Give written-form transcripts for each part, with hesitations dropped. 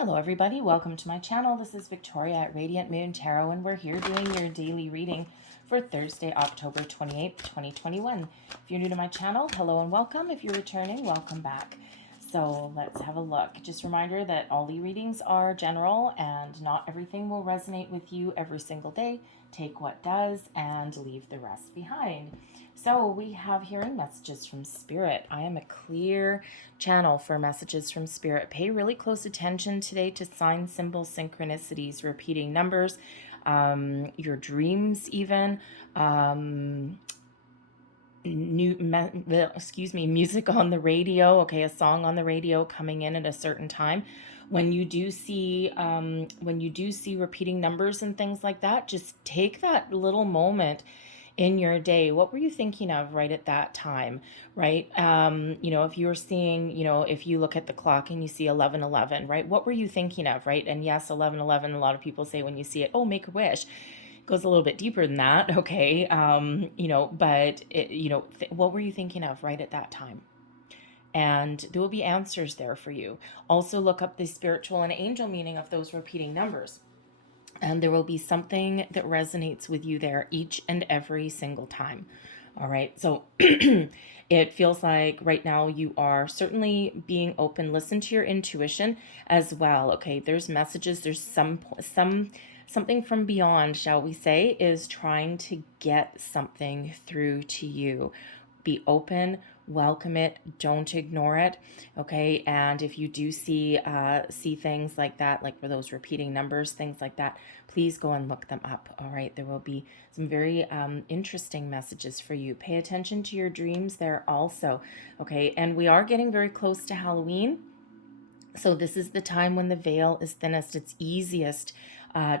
Hello everybody, welcome to my channel. This is Victoria at Radiant Moon Tarot, and we're here doing your daily reading for Thursday, October 28th, 2021. If you're new to my channel, hello and welcome. If you're returning, welcome back. So let's have a look. Just a reminder that all the readings are general and not everything will resonate with you every single day. Take what does and leave the rest behind. So we have hearing messages from Spirit. I am a clear channel for messages from Spirit. Pay really close attention today to signs, symbols, synchronicities, repeating numbers, your dreams even, music on the radio, okay, a song on the radio coming in at a certain time. When you do see repeating numbers and things like that, just take that little moment in your day. What were you thinking of right at that time, right? If you were seeing, if you look at the clock and you see 11:11, right? What were you thinking of, right? And yes, 11:11, a lot of people say when you see it, oh, make a wish. It goes a little bit deeper than that, okay? What were you thinking of right at that time? And there will be answers there for you. Also look up the spiritual and angel meaning of those repeating numbers. And there will be something that resonates with you there each and every single time. All right. So it feels like right now you are certainly being open. Listen to your intuition as well. Okay. There's messages. There's something from beyond, shall we say, is trying to get something through to you. Be open, welcome it, don't ignore it, okay? And if you do see things like that, like for those repeating numbers, things like that, please go and look them up, all right? There will be some very interesting messages for you. Pay attention to your dreams there also, okay? And we are getting very close to Halloween. So this is the time when the veil is thinnest. It's easiest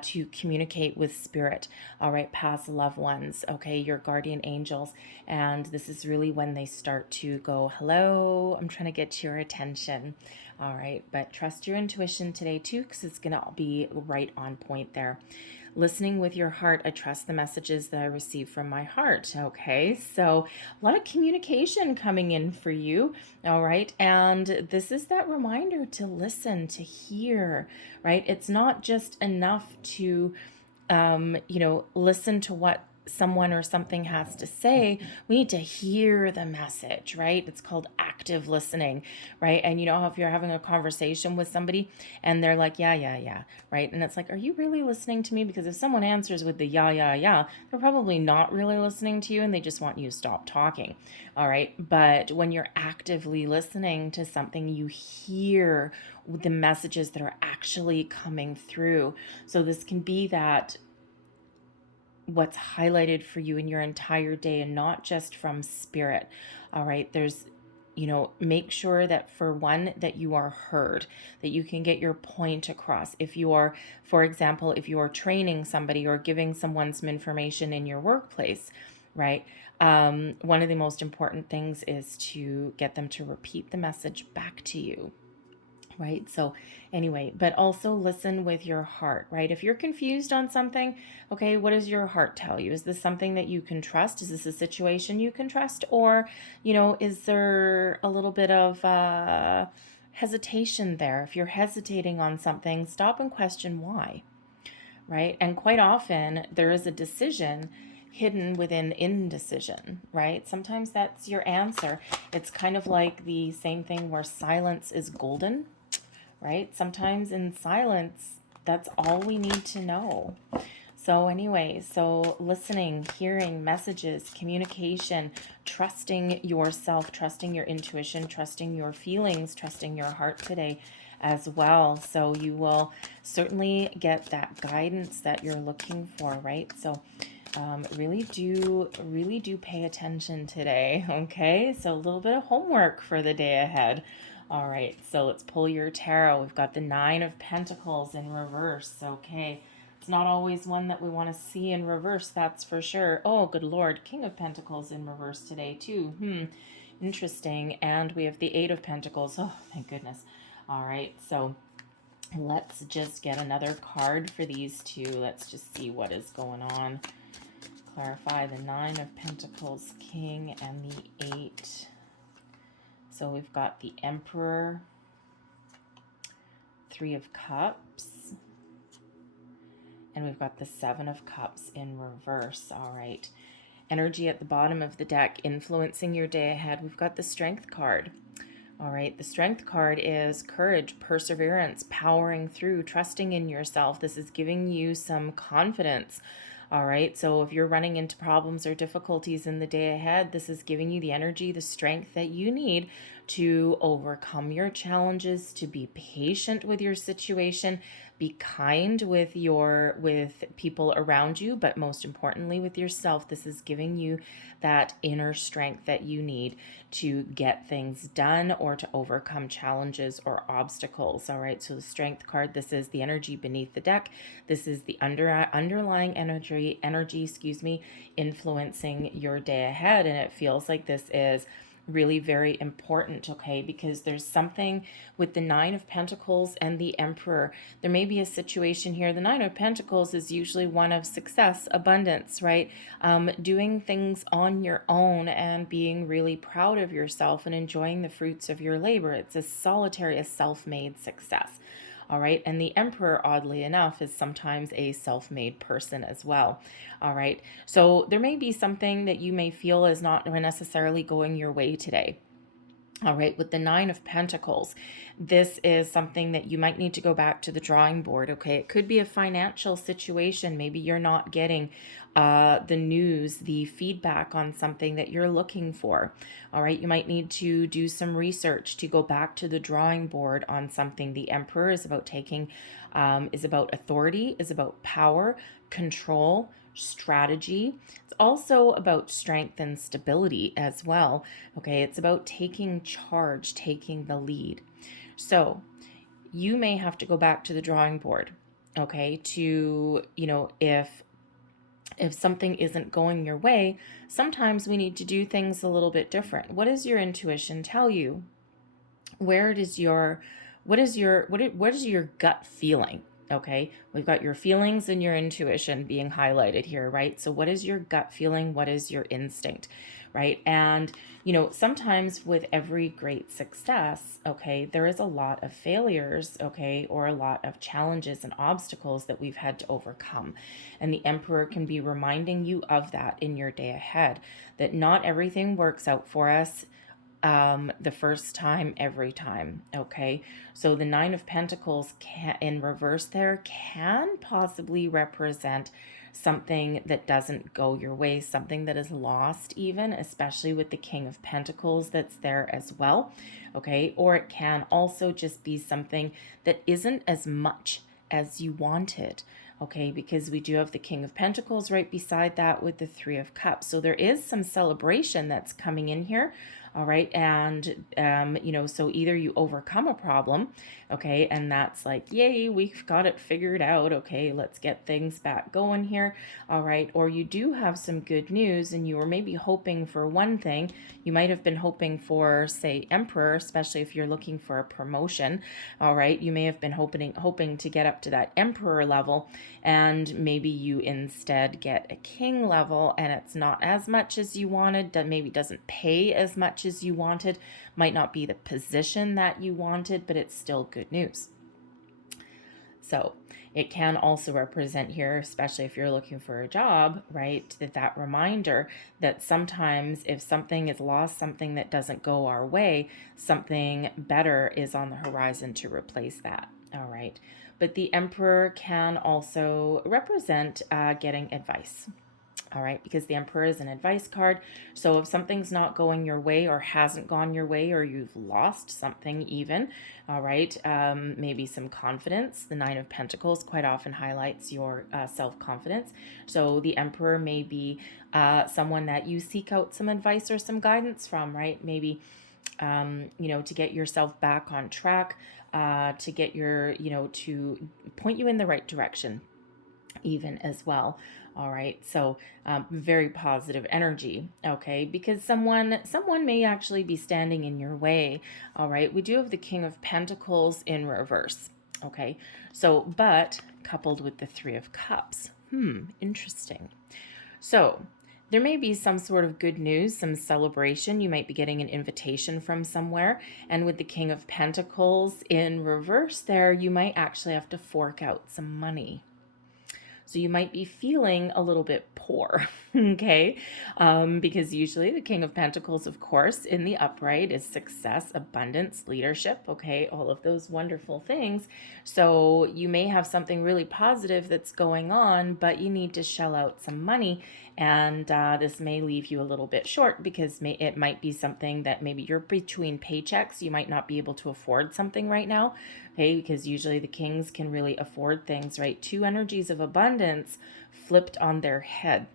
to communicate with spirit, all right, past loved ones, okay, your guardian angels. And this is really when they start to go, hello, I'm trying to get your attention, all right? But trust your intuition today too, because it's going to be right on point there. Listening with your heart, I trust the messages that I receive from my heart, okay? So a lot of communication coming in for you, all right? And this is that reminder to listen, to hear, right? It's not just enough to, listen to what someone or something has to say. We need to hear the message, right? It's called active listening, right? And you know how if you're having a conversation with somebody and they're like, yeah, right? And it's like, are you really listening to me? Because if someone answers with the yeah, they're probably not really listening to you and they just want you to stop talking, all right? But when you're actively listening to something, you hear the messages that are actually coming through. So this can be that what's highlighted for you in your entire day and not just from spirit, all right? There's, make sure that for one, that you are heard, that you can get your point across. If you are, for example, if you are training somebody or giving someone some information in your workplace, right? One of the most important things is to get them to repeat the message back to you, right? So anyway, but also listen with your heart, right? If you're confused on something, okay, what does your heart tell you? Is this something that you can trust? Is this a situation you can trust? Or, is there a little bit of hesitation there? If you're hesitating on something, stop and question why, right? And quite often there is a decision hidden within indecision, right? Sometimes that's your answer. It's kind of like the same thing where silence is golden, right? Sometimes in silence, that's all we need to know. So anyway, so listening, hearing messages, communication, trusting yourself, trusting your intuition, trusting your feelings, trusting your heart today as well. So you will certainly get that guidance that you're looking for, right? So really do pay attention today, okay? So a little bit of homework for the day ahead. All right, so let's pull your tarot. We've got the Nine of Pentacles in reverse, okay? It's not always one that we want to see in reverse, that's for sure. Oh, good Lord, King of Pentacles in reverse today, too. Interesting. And we have the Eight of Pentacles. Oh, thank goodness. All right, so let's just get another card for these two. Let's just see what is going on. Clarify the Nine of Pentacles, King, and the Eight. So we've got the Emperor, Three of Cups. And we've got the Seven of Cups in reverse. All right. Energy at the bottom of the deck influencing your day ahead. We've got the Strength card. All right. The Strength card is courage, perseverance, powering through, trusting in yourself. This is giving you some confidence. All right. So if you're running into problems or difficulties in the day ahead, this is giving you the energy, the strength that you need to overcome your challenges, to be patient with your situation, be kind with people around you, but most importantly with yourself. This is giving you that inner strength that you need to get things done or to overcome challenges or obstacles. All right, so the Strength card, this is the energy beneath the deck. This is the underlying energy, influencing your day ahead. And it feels like this is really very important, okay, because there's something with the Nine of Pentacles and the Emperor. There may be a situation here. The Nine of Pentacles is usually one of success, abundance, right? Doing things on your own and being really proud of yourself and enjoying the fruits of your labor. It's a self-made success. All right. And the Emperor, oddly enough, is sometimes a self-made person as well. All right. So there may be something that you may feel is not necessarily going your way today. All right, with the Nine of Pentacles, this is something that you might need to go back to the drawing board, okay? It could be a financial situation. Maybe you're not getting the news, the feedback on something that you're looking for. All right, you might need to do some research to go back to the drawing board on something. The Emperor is about is about authority, is about power, control, strategy. It's also about strength and stability as well. Okay, it's about taking charge, taking the lead. So you may have to go back to the drawing board, okay, to, if something isn't going your way, sometimes we need to do things a little bit different. What does your intuition tell you? What is your gut feeling? Okay, we've got your feelings and your intuition being highlighted here, right? So what is your gut feeling? What is your instinct, right? And, sometimes with every great success, okay, there is a lot of failures, okay, or a lot of challenges and obstacles that we've had to overcome. And the Emperor can be reminding you of that in your day ahead, that not everything works out for us the first time, every time. Okay. So the Nine of Pentacles in reverse there can possibly represent something that doesn't go your way, something that is lost even, especially with the King of Pentacles that's there as well. Okay. Or it can also just be something that isn't as much as you wanted. Okay, because we do have the King of Pentacles right beside that with the Three of Cups. So there is some celebration that's coming in here. All right. And, so either you overcome a problem, okay, and that's like, yay, we've got it figured out. Okay, let's get things back going here. All right. Or you do have some good news and you were maybe hoping for one thing. You might have been hoping for, say, Emperor, especially if you're looking for a promotion. All right. You may have been hoping to get up to that Emperor level, and maybe you instead get a King level and it's not as much as you wanted, that maybe doesn't pay as much as you wanted, might not be the position that you wanted, but it's still good news. So it can also represent here, especially if you're looking for a job, right, that reminder that sometimes if something is lost, something that doesn't go our way, something better is on the horizon to replace that. All right. But the Emperor can also represent getting advice. All right, because the Emperor is an advice card. So if something's not going your way or hasn't gone your way, or you've lost something even, all right, maybe some confidence. The Nine of Pentacles quite often highlights your self-confidence. So the Emperor may be someone that you seek out some advice or some guidance from, right? Maybe, to get yourself back on track, to get to point you in the right direction even as well. All right. So very positive energy. Okay. Because someone may actually be standing in your way. All right. We do have the King of Pentacles in reverse. Okay. So, but coupled with the Three of Cups. Interesting. So There may be some sort of good news, some celebration. You might be getting an invitation from somewhere. And with the King of Pentacles in reverse there, you might actually have to fork out some money. So you might be feeling a little bit poor, okay? Because usually the King of Pentacles, of course, in the upright is success, abundance, leadership, okay? All of those wonderful things. So you may have something really positive that's going on, but you need to shell out some money. And this may leave you a little bit short because it might be something that maybe you're between paychecks. You might not be able to afford something right now, okay? Because usually the kings can really afford things, right? Two energies of abundance flipped on their head.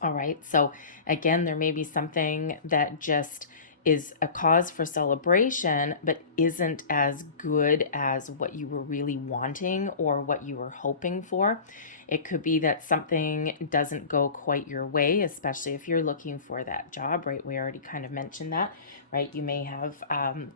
All right. So again, there may be something that just is a cause for celebration, but isn't as good as what you were really wanting or what you were hoping for. It could be that something doesn't go quite your way, especially if you're looking for that job, right? We already kind of mentioned that, right? You may have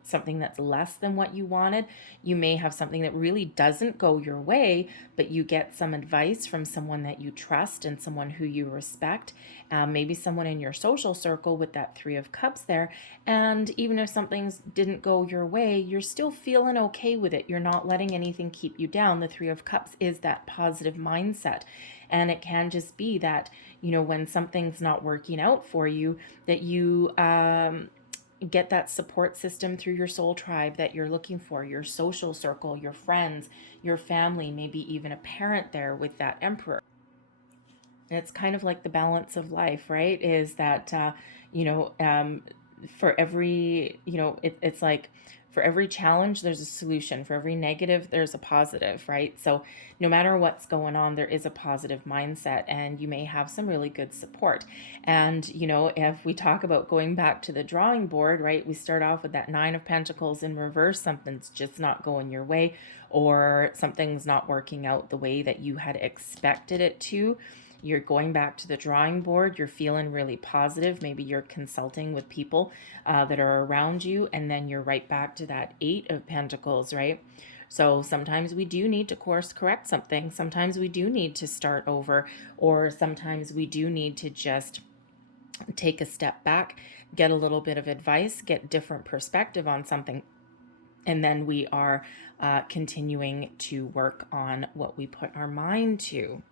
something that's less than what you wanted. You may have something that really doesn't go your way, but you get some advice from someone that you trust and someone who you respect, maybe someone in your social circle with that Three of Cups there. And even if something didn't go your way, you're still feeling okay with it. You're not letting anything keep you down. The Three of Cups is that positive mindset. And it can just be that, when something's not working out for you, that you get that support system through your soul tribe that you're looking for, your social circle, your friends, your family, maybe even a parent there with that Emperor. And it's kind of like the balance of life, right? Is that, for every, it's like for every challenge, there's a solution. For every negative, there's a positive, right? So no matter what's going on, there is a positive mindset, and you may have some really good support. And, if we talk about going back to the drawing board, right, we start off with that Nine of Pentacles in reverse. Something's just not going your way, or something's not working out the way that you had expected it to. You're going back to the drawing board. You're feeling really positive. Maybe you're consulting with people that are around you, and then you're right back to that Eight of Pentacles, right? So sometimes we do need to course correct something. Sometimes we do need to start over, or sometimes we do need to just take a step back, get a little bit of advice, get different perspective on something. And then we are continuing to work on what we put our mind to.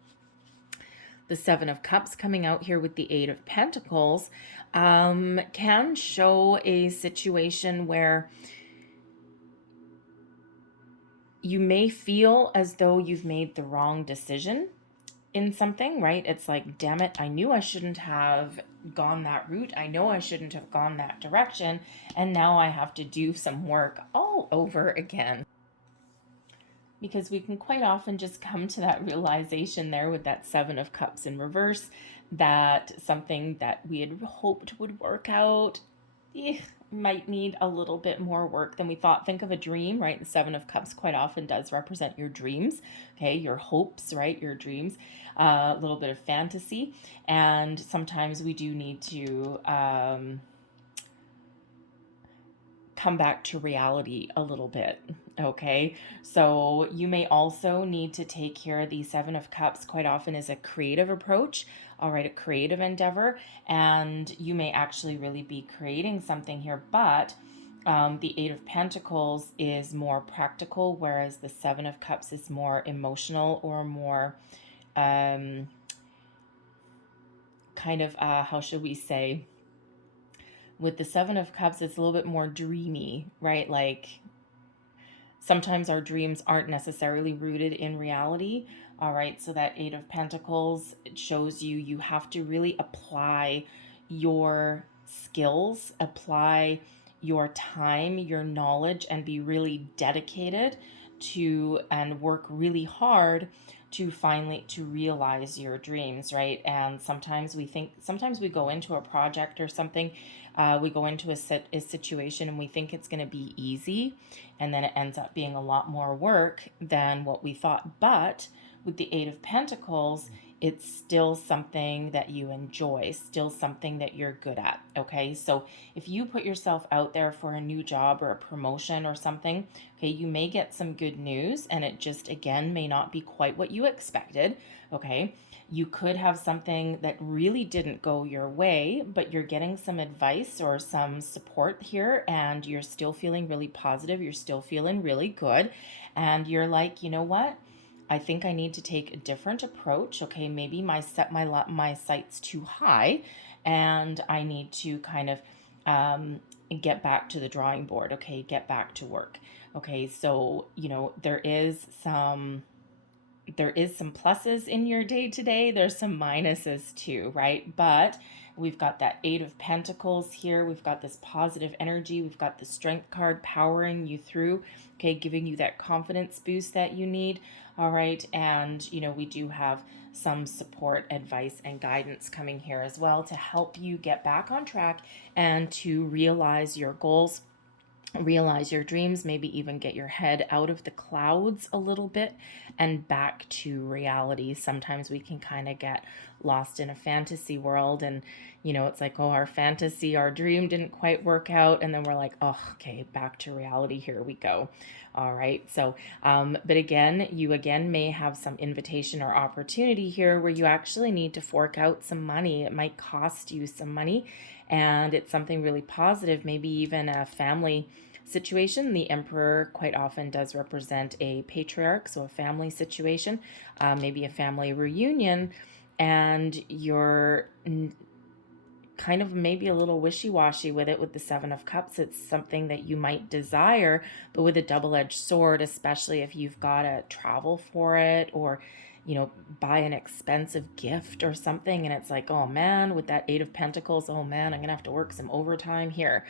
The Seven of Cups coming out here with the Eight of Pentacles can show a situation where you may feel as though you've made the wrong decision in something, right? It's like, damn it, I knew I shouldn't have gone that route. I know I shouldn't have gone that direction. And now I have to do some work all over again. Because we can quite often just come to that realization there with that Seven of Cups in reverse, that something that we had hoped would work out might need a little bit more work than we thought. Think of a dream, right? The Seven of Cups quite often does represent your dreams, okay? Your hopes, right? Your dreams, a little bit of fantasy. And sometimes we do need to come back to reality a little bit, okay? So you may also need to take here the Seven of Cups quite often as a creative approach, all right, a creative endeavor, and you may actually really be creating something here, but the Eight of Pentacles is more practical, whereas the Seven of Cups is more emotional, or more kind of, how should we say, with the Seven of Cups, it's a little bit more dreamy, right? Like sometimes our dreams aren't necessarily rooted in reality. All right, so that Eight of Pentacles, it shows you have to really apply your skills, apply your time, your knowledge, and be really dedicated to and work really hard to finally to realize your dreams, right? And sometimes we go into a project or something, we go into a situation and we think it's going to be easy, and then it ends up being a lot more work than what we thought. But with the Eight of Pentacles, it's still something that you enjoy, still something that you're good at, okay? So if you put yourself out there for a new job or a promotion or something, okay, you may get some good news, and it just, again, may not be quite what you expected, okay? You could have something that really didn't go your way, but you're getting some advice or some support here, and you're still feeling really positive. You're still feeling really good. And you're like, you know what? I think I need to take a different approach. Okay, maybe my sights too high, and I need to kind of get back to the drawing board. Okay, get back to work. Okay, so there is some pluses in your day today. There's some minuses too, right? But we've got that Eight of Pentacles here. We've got this positive energy. We've got the Strength card powering you through, okay, giving you that confidence boost that you need. All right. And, we do have some support, advice, and guidance coming here as well to help you get back on track and to realize your goals, realize your dreams, maybe even get your head out of the clouds a little bit and back to reality. Sometimes we can kind of get lost in a fantasy world, and it's like, oh, our fantasy, our dream didn't quite work out, and then we're like, oh, okay, back to reality, here we go. All right, so but again, you may have some invitation or opportunity here where you actually need to fork out some money. It might cost you some money, and it's something really positive, maybe even a family situation. The Emperor quite often does represent a patriarch, so a family situation, maybe a family reunion, and you're kind of maybe a little wishy-washy with it with the Seven of Cups. It's something that you might desire, but with a double-edged sword, especially if you've got to travel for it or buy an expensive gift or something, and it's like, oh man, with that Eight of Pentacles, oh man, I'm gonna have to work some overtime here,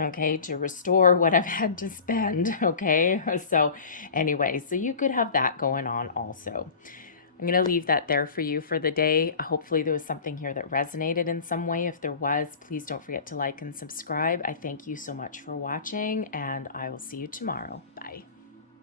okay, to restore what I've had to spend, okay? So anyway, so you could have that going on also. I'm going to leave that there for you for the day. Hopefully there was something here that resonated in some way. If there was, please don't forget to like and subscribe. I thank you so much for watching, and I will see you tomorrow. Bye.